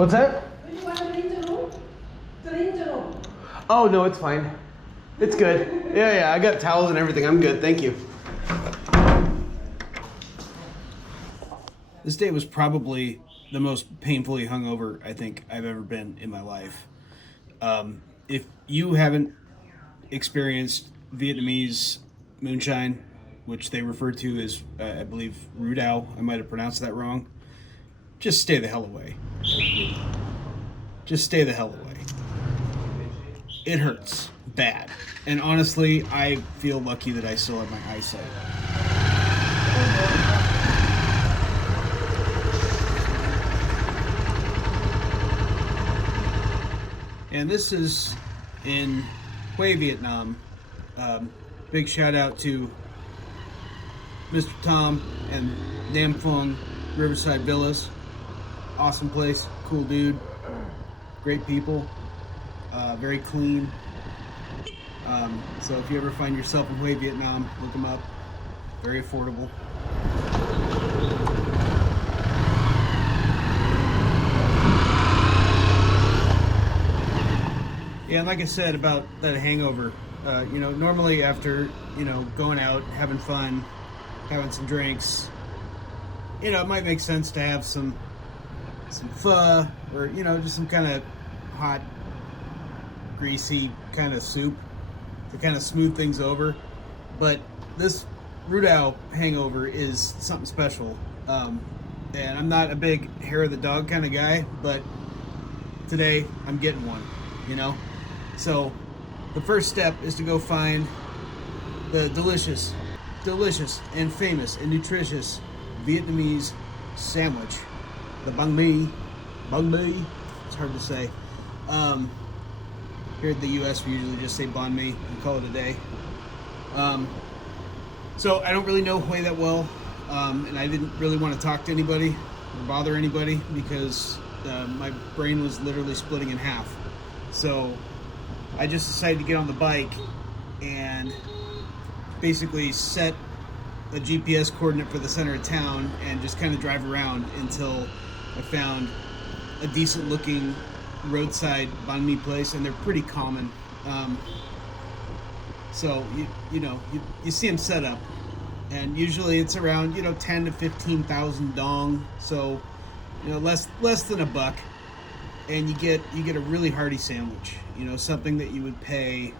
What's that? Do you want to clean the room? Clean the room. Oh, no, it's fine. It's good. Yeah, I got towels and everything. I'm good. Thank you. This day was probably the most painfully hungover I think I've ever been in my life. If you haven't experienced Vietnamese moonshine, which they refer to as, I believe, Ru Dao, I might have pronounced that wrong, just stay the hell away. Just stay the hell away. It hurts bad. And honestly, I feel lucky that I still have my eyesight. And this is in Hue, Vietnam. Big shout out to Mr. Tom and Nam Phuong Riverside Villas. Awesome place, cool dude, great people, very clean. So if you ever find yourself in Hue, Vietnam, look them up. Very affordable. Yeah, and like I said about that hangover, normally after, going out, having fun, having some drinks, it might make sense to have some pho or, just some kind of hot, greasy kind of soup to kind of smooth things over. But this Ru Dao hangover is something special. And I'm not a big hair of the dog kind of guy, but today I'm getting one, So the first step is to go find the delicious and famous and nutritious Vietnamese sandwich, the Banh Mi. It's hard to say. Here in the U.S. we usually just say Banh Mi and call it a day. So I don't really know Hue that well, and I didn't really want to talk to anybody or bother anybody because my brain was literally splitting in half. So I just decided to get on the bike and basically set a GPS coordinate for the center of town and just kind of drive around until I found a decent looking roadside Banh Mi place, and they're pretty common. So you see them set up, and usually it's around 10 to 15,000 dong, so less than $1, and you get a really hearty sandwich. Something that you would pay.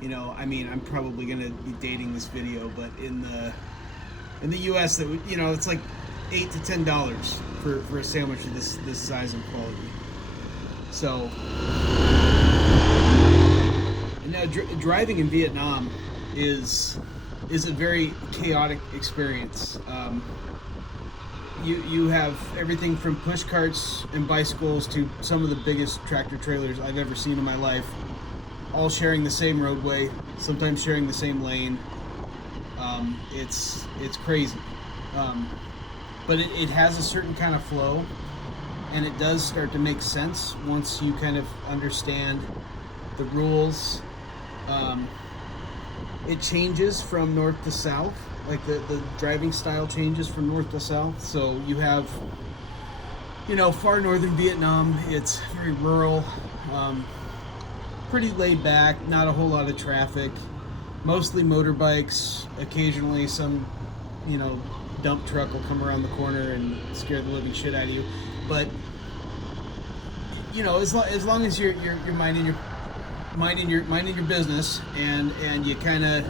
I'm probably gonna be dating this video, but in the U.S. that it's like $8 to $10 for a sandwich of this size and quality. So, and now driving in Vietnam is a very chaotic experience. You have everything from push carts and bicycles to some of the biggest tractor trailers I've ever seen in my life, all sharing the same roadway, sometimes sharing the same lane. It's crazy. But it has a certain kind of flow, and it does start to make sense once you kind of understand the rules. It changes from north to south, like the driving style changes from north to south. So you have, far northern Vietnam, it's very rural, pretty laid back, not a whole lot of traffic, mostly motorbikes, occasionally some, dump truck will come around the corner and scare the living shit out of you. But as long as you're minding your business and you kind of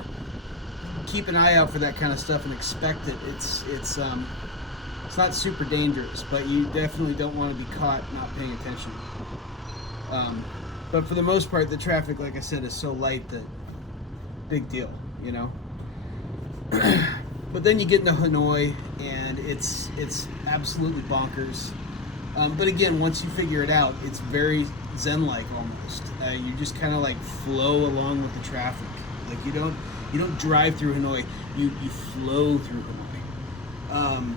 keep an eye out for that kind of stuff and expect it, it's not super dangerous, but you definitely don't want to be caught not paying attention. But for the most part, the traffic, like I said, is so light that big deal, But then you get into Hanoi, and it's absolutely bonkers. But again, once you figure it out, it's very zen-like almost. You just kind of like flow along with the traffic. Like you don't drive through Hanoi, you flow through Hanoi.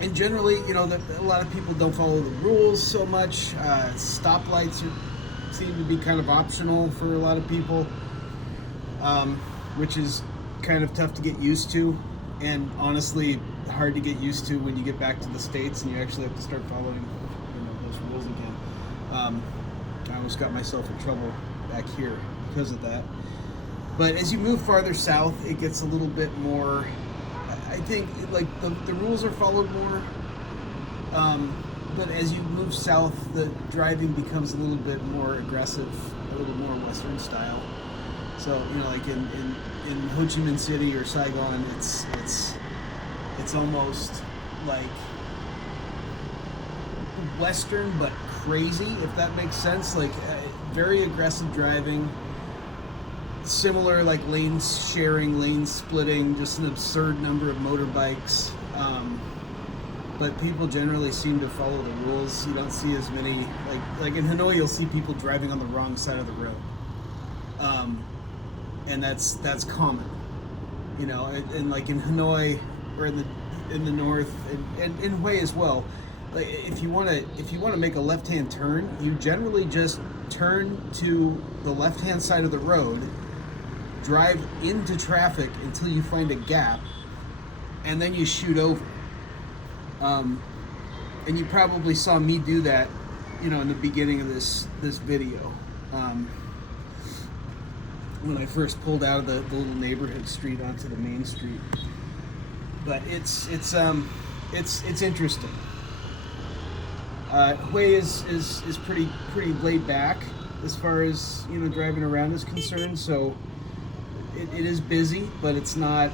And generally, a lot of people don't follow the rules so much. Stoplights seem to be kind of optional for a lot of people, which is kind of tough to get used to, and honestly hard to get used to when you get back to the States and you actually have to start following those rules again. I almost got myself in trouble back here because of that. But as you move farther south, it gets a little bit more. I think like the rules are followed more. But as you move south, the driving becomes a little bit more aggressive, a little more Western style. So like in Ho Chi Minh City or Saigon, it's almost like Western but crazy, if that makes sense. Like very aggressive driving, similar like lane sharing, lane splitting, just an absurd number of motorbikes. But people generally seem to follow the rules. You don't see as many like in Hanoi. You'll see people driving on the wrong side of the road, and that's common. And like in Hanoi or in the north and in Hue as well. Like if you want to make a left-hand turn, you generally just turn to the left-hand side of the road, drive into traffic until you find a gap, and then you shoot over. And you probably saw me do that, in the beginning of this video, when I first pulled out of the little neighborhood street onto the main street. But it's interesting. Hue is pretty laid back as far as driving around is concerned. So it is busy, but it's not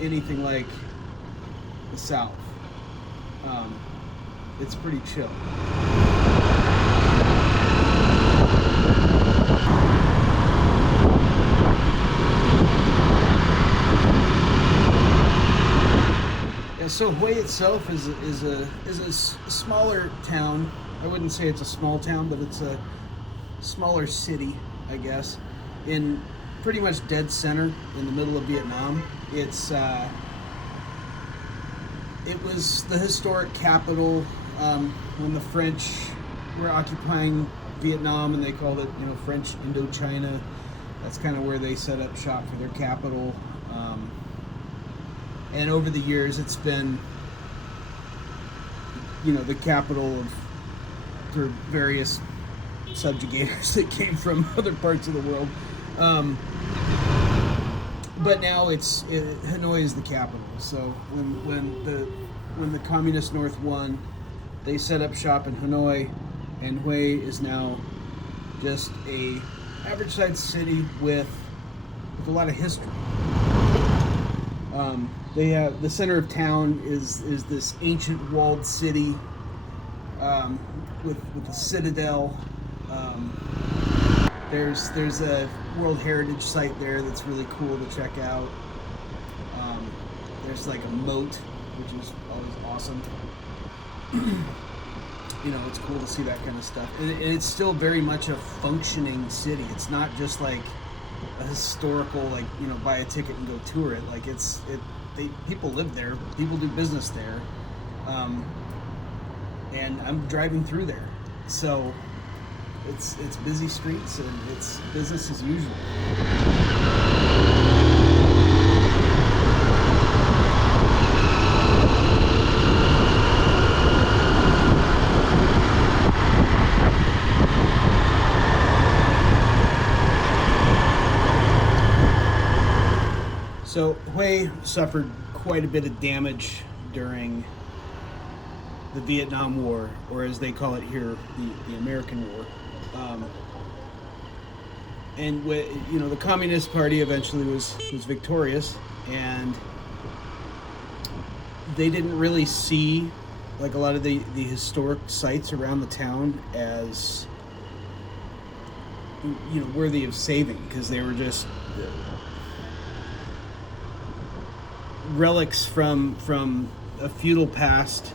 anything like the South. It's pretty chill. Yeah, so Hue itself is a smaller town. I wouldn't say it's a small town, but it's a smaller city, I guess, in pretty much dead center in the middle of Vietnam. It was the historic capital when the French were occupying Vietnam, and they called it, French Indochina. That's kind of where they set up shop for their capital. And over the years, it's been, the capital for various subjugators that came from other parts of the world. But now Hanoi is the capital. So when the Communist North won, they set up shop in Hanoi, and Hue is now just a average-sized city with a lot of history. They have the center of town is this ancient walled city with a citadel. There's a World Heritage site there that's really cool to check out. There's like a moat, which is always awesome. It's cool to see that kind of stuff. And it's still very much a functioning city. It's not just like a historical, like, buy a ticket and go tour it. Like people live there, people do business there. And I'm driving through there. So it's busy streets and it's business as usual. So Hue suffered quite a bit of damage during the Vietnam War, or as they call it here, the American War. And the Communist Party eventually was victorious, and they didn't really see like a lot of the historic sites around the town as worthy of saving, because they were just relics from a feudal past,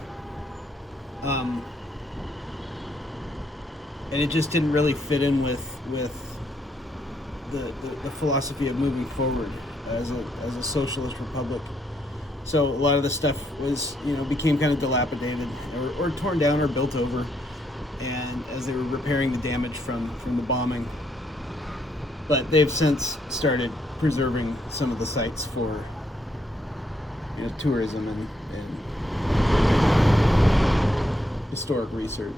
and it just didn't really fit in with the philosophy of moving forward as a socialist republic. So a lot of the stuff was became kind of dilapidated or torn down or built over, and as they were repairing the damage from the bombing. But they've since started preserving some of the sites for historic research.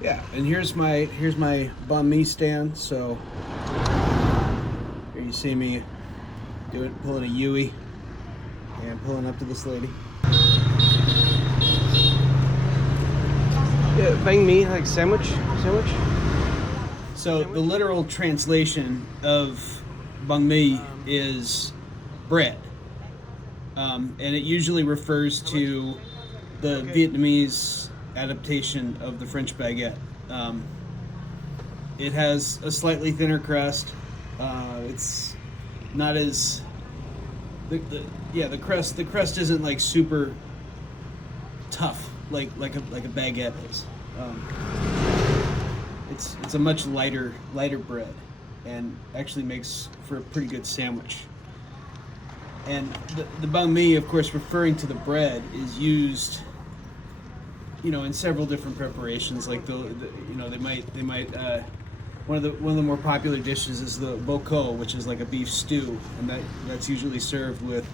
Yeah, and here's my Banh Mi stand. So here you see me pulling a Yui and pulling up to this lady. Yeah, Banh Mi, like sandwich. So the literal translation of Banh Mi is bread, and it usually refers to the Vietnamese adaptation of the French baguette. It has a slightly thinner crust. It's not as the crust isn't like super tough like a baguette is. It's a much lighter bread, and actually makes for a pretty good sandwich. And the banh mi, of course, referring to the bread, is used, in several different preparations. Like they might one of the more popular dishes is the bo co, which is like a beef stew, and that's usually served with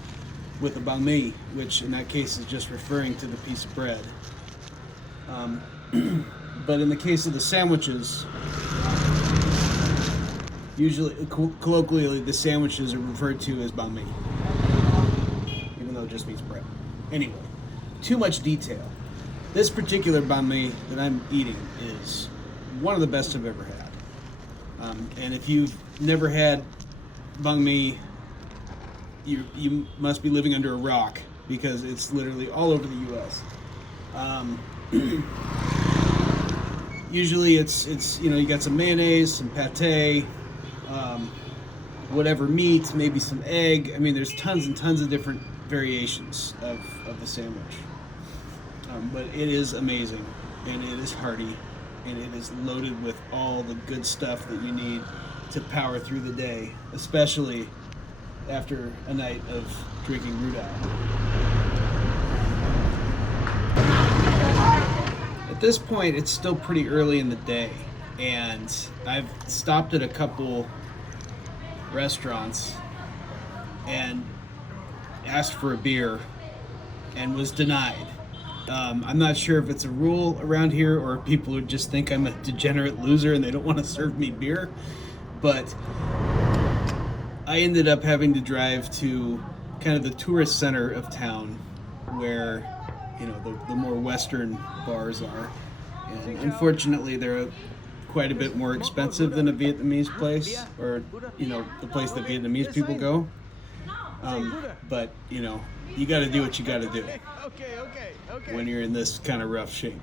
a banh mi, which in that case is just referring to the piece of bread. But in the case of the sandwiches, usually, colloquially, the sandwiches are referred to as banh mi, even though it just means bread. Anyway, too much detail. This particular banh mi that I'm eating is one of the best I've ever had. And if you've never had banh mi, you must be living under a rock, because it's literally all over the U.S. Usually it's you got some mayonnaise, some pate, whatever meat, maybe some egg. I mean, there's tons and tons of different variations of the sandwich. But it is amazing, and it is hearty, and it is loaded with all the good stuff that you need to power through the day, especially after a night of drinking Rudao. At this point, it's still pretty early in the day, and I've stopped at a couple restaurants and asked for a beer and was denied. I'm not sure if it's a rule around here or if people just think I'm a degenerate loser and they don't want to serve me beer, but I ended up having to drive to kind of the tourist center of town where the more Western bars are, and unfortunately they're quite a bit more expensive than a Vietnamese place, or the place that Vietnamese people go. But you got to do what you got to do when you're in this kind of rough shape.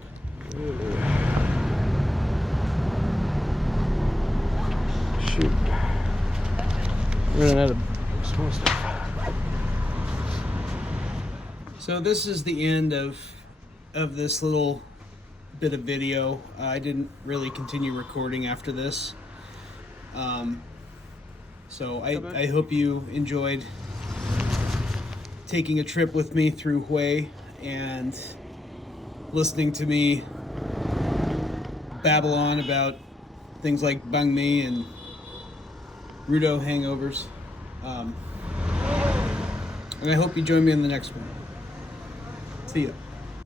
Shoot, running out of small stuff. So this is the end of this little bit of video. I didn't really continue recording after this. So I hope you enjoyed taking a trip with me through Hue and listening to me babble on about things like Banh Mi and Rudao hangovers. And I hope you join me in the next one. See ya.